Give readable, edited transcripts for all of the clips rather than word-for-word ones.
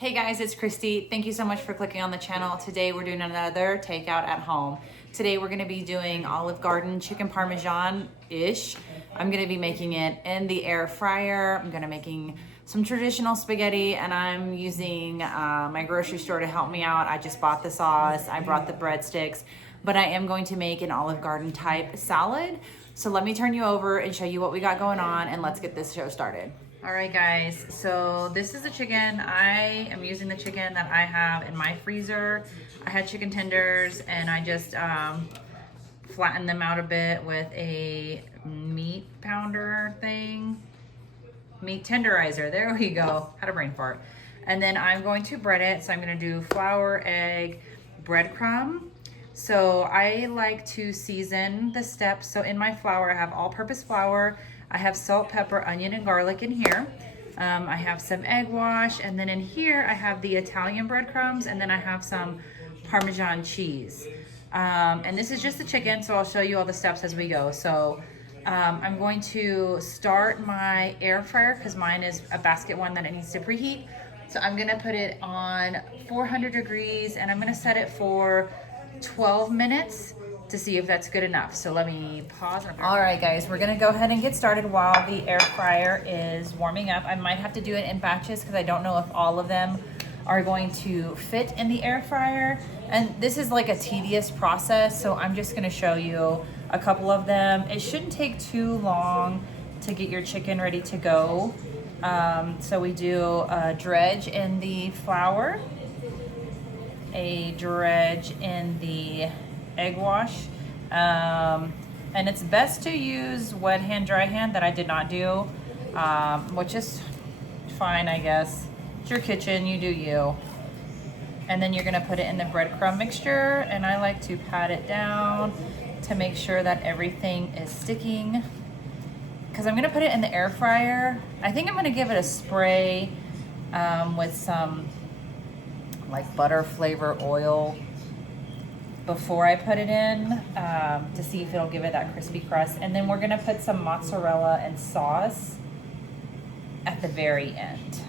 Hey guys, it's Christy. Thank you so much for clicking on the channel. Today we're doing another takeout at home. Today we're gonna be doing Olive Garden chicken Parmesan-ish. I'm gonna be making it in the air fryer. I'm gonna making some traditional spaghetti and I'm using my grocery store to help me out. I just bought the sauce, I brought the breadsticks, but I am going to make an Olive Garden type salad. So let me turn you over and show you what we got going on and let's get this show started. All right guys, so this is the chicken. I am using the chicken that I have in my freezer. I had chicken tenders and I just flattened them out a bit with a meat pounder thing. Meat tenderizer, there we go. Had a brain fart. And then I'm going to bread it. So I'm gonna do flour, egg, breadcrumb. So I like to season the steps. So in my flour, I have all-purpose flour. I have salt, pepper, onion, and garlic in here. I have some egg wash, and then in here I have the Italian breadcrumbs, and then I have some Parmesan cheese. And this is just the chicken, so I'll show you all the steps as we go. So I'm going to start my air fryer because mine is a basket one that it needs to preheat. So I'm gonna put it on 400 degrees, and I'm gonna set it for 12 minutes to see if that's good enough. So let me pause. All right guys, we're gonna go ahead and get started while the air fryer is warming up. I might have to do it in batches because I don't know if all of them are going to fit in the air fryer. And this is like a tedious process, so I'm just gonna show you a couple of them. It shouldn't take too long to get your chicken ready to go. So we do a dredge in the flour, a dredge in the egg wash, and it's best to use wet hand, dry hand. That I did not do, which is fine, I guess. It's your kitchen, you do you. And then you're gonna put it in the breadcrumb mixture, and I like to pat it down to make sure that everything is sticking, because I'm gonna put it in the air fryer. I think I'm gonna give it a spray with some like butter flavor oil before I put it in to see if it'll give it that crispy crust. And then we're gonna put some mozzarella and sauce at the very end.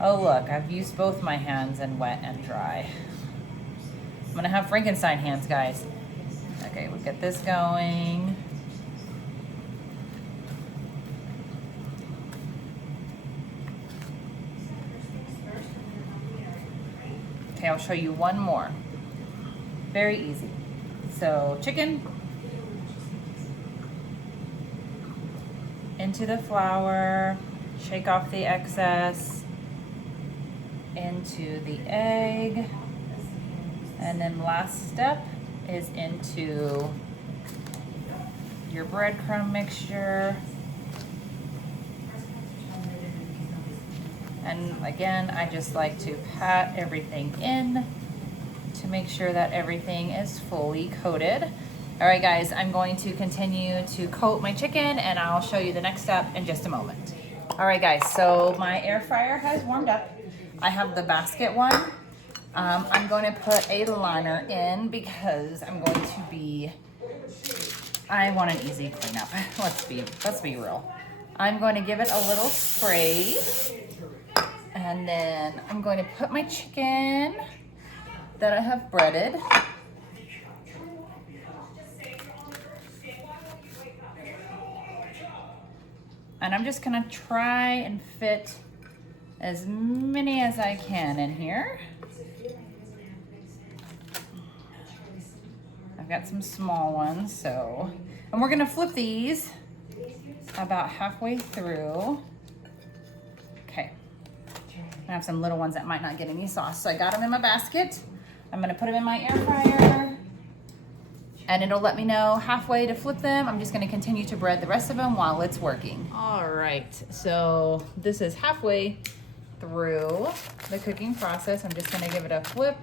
Oh look, I've used both my hands in wet and dry. I'm gonna have Frankenstein hands, guys. Okay, we'll get this going. Okay, I'll show you one more. Very easy. So chicken into the flour, shake off the excess, into the egg, and then last step is into your breadcrumb mixture. And again, I just like to pat everything in to make sure that everything is fully coated. All right guys, I'm going to continue to coat my chicken and I'll show you the next step in just a moment. All right guys, so my air fryer has warmed up. I have the basket one. I'm going to put a liner in because I'm going to be, I want an easy cleanup. Let's be real. I'm going to give it a little spray, and then I'm going to put my chicken that I have breaded. And I'm just gonna try and fit as many as I can in here. I've got some small ones, so, and we're gonna flip these about halfway through. Okay, I have some little ones that might not get any sauce, so I got them in my basket. I'm gonna put them in my air fryer and it'll let me know halfway to flip them. I'm just gonna continue to bread the rest of them while it's working. All right, so this is halfway through the cooking process. I'm just gonna give it a flip.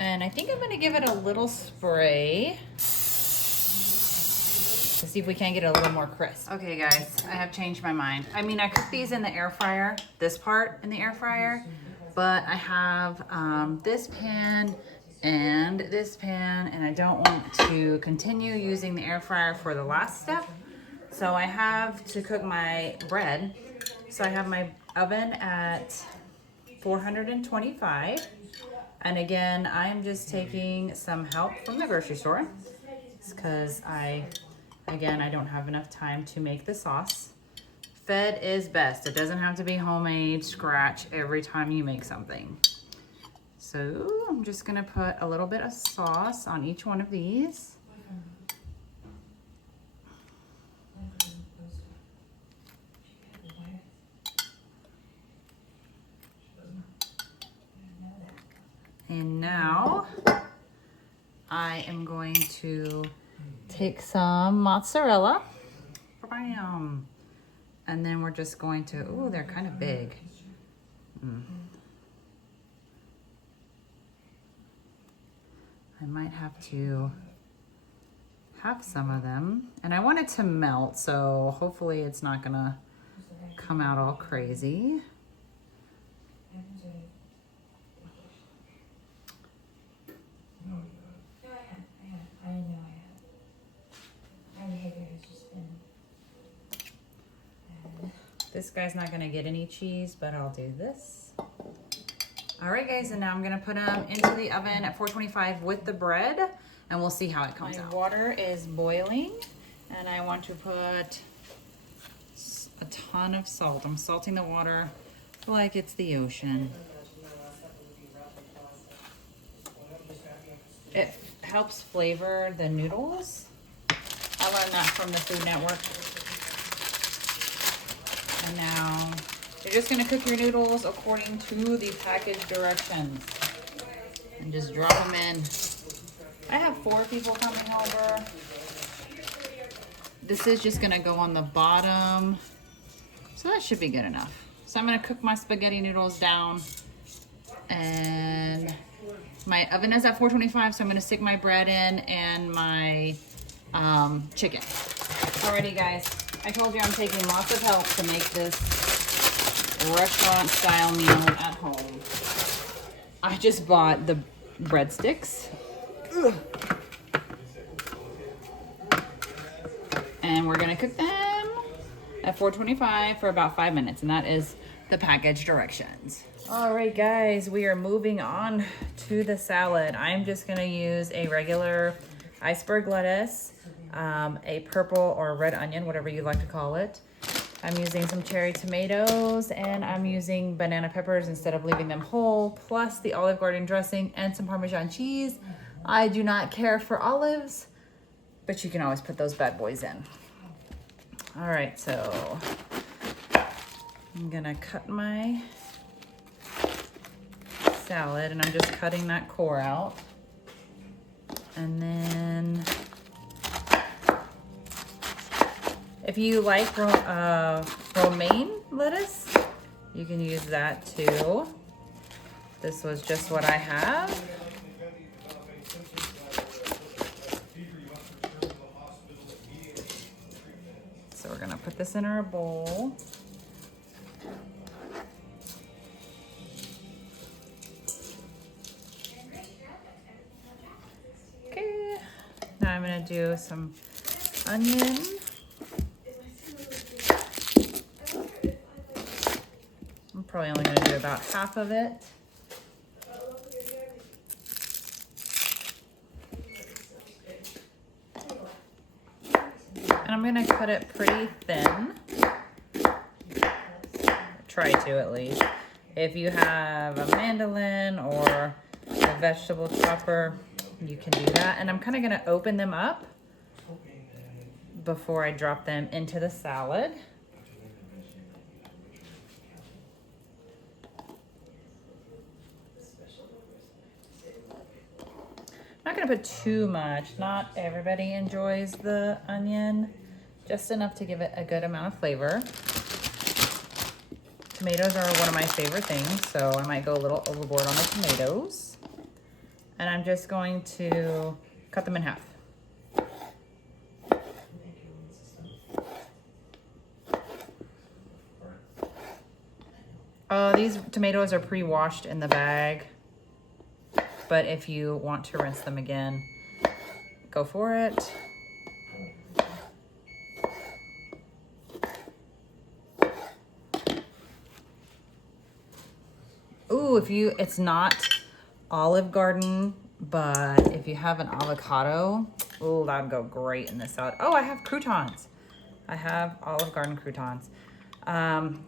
And I think I'm gonna give it a little spray to see see if we can get it a little more crisp. Okay guys, I have changed my mind. I mean, I cook these in the air fryer, this part in the air fryer, but I have this pan and this pan, and I don't want to continue using the air fryer for the last step. So I have to cook my bread. So I have my oven at 425. And again, I'm just taking some help from the grocery store because I don't have enough time to make the sauce. Fed is best. It doesn't have to be homemade, scratch every time you make something. So I'm just gonna put a little bit of sauce on each one of these. And now I am going to take some mozzarella. Bam. And then we're just going to, ooh, they're kind of big. I might have to have some of them. And I want it to melt, so hopefully it's not gonna come out all crazy. This guy's not gonna get any cheese, but I'll do this. All right, guys, and now I'm gonna put them into the oven at 425 with the bread, and we'll see how it comes out. My water is boiling, and I want to put a ton of salt. I'm salting the water like it's the ocean. It helps flavor the noodles. I learned that from the Food Network. And now you're just gonna cook your noodles according to the package directions and just drop them in. I have 4 people coming over. This is just gonna go on the bottom, so that should be good enough. So I'm gonna cook my spaghetti noodles down, and my oven is at 425, so I'm gonna stick my bread in and my chicken. Alrighty guys, I told you I'm taking lots of help to make this restaurant style meal at home. I just bought the breadsticks. Ugh. And we're gonna cook them at 425 for about 5 minutes, and that is the package directions. All right guys, we are moving on to the salad. I'm just gonna use a regular iceberg lettuce, a purple or red onion, whatever you like to call it. I'm using some cherry tomatoes, and I'm using banana peppers instead of leaving them whole, plus the Olive Garden dressing and some Parmesan cheese. I do not care for olives, but you can always put those bad boys in. All right, so I'm gonna cut my salad, and I'm just cutting that core out. And then if you like romaine lettuce, you can use that too. This was just what I have. So we're gonna put this in our bowl. Okay, now I'm gonna do some onion. I'm probably only gonna do about half of it. And I'm gonna cut it pretty thin. Try to at least. If you have a mandolin or a vegetable chopper, you can do that. And I'm kind of gonna open them up before I drop them into the salad. I'm not gonna put too much. Not everybody enjoys the onion. Just enough to give it a good amount of flavor. Tomatoes are one of my favorite things, so I might go a little overboard on the tomatoes. And I'm just going to cut them in half. These tomatoes are pre-washed in the bag, but if you want to rinse them again, go for it. Ooh, it's not Olive Garden, but if you have an avocado, ooh, that would go great in this salad. Oh, I have croutons. I have Olive Garden croutons.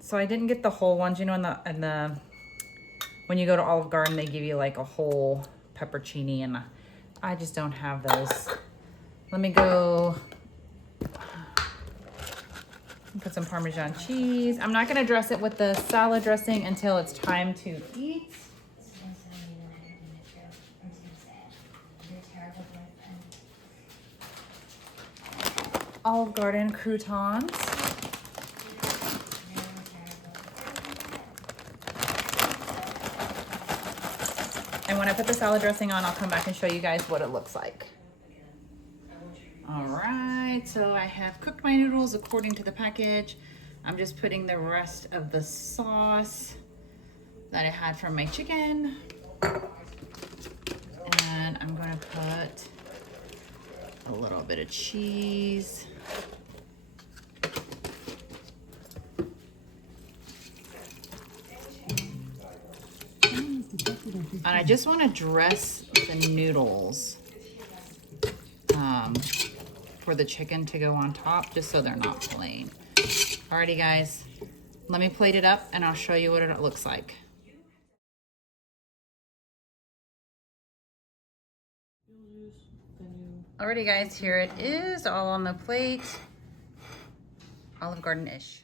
So I didn't get the whole ones. You know, when you go to Olive Garden, they give you like a whole peppercini, and I just don't have those. Let me go put some Parmesan cheese. I'm not gonna dress it with the salad dressing until it's time to eat. Olive Garden croutons. And when I put the salad dressing on, I'll come back and show you guys what it looks like. All right, so I have cooked my noodles according to the package. I'm just putting the rest of the sauce that I had from my chicken. And I'm gonna put a little bit of cheese. And I just want to dress the noodles for the chicken to go on top, just so they're not plain. Alrighty guys, let me plate it up and I'll show you what it looks like. Alrighty guys, here it is, all on the plate. Olive Garden-ish.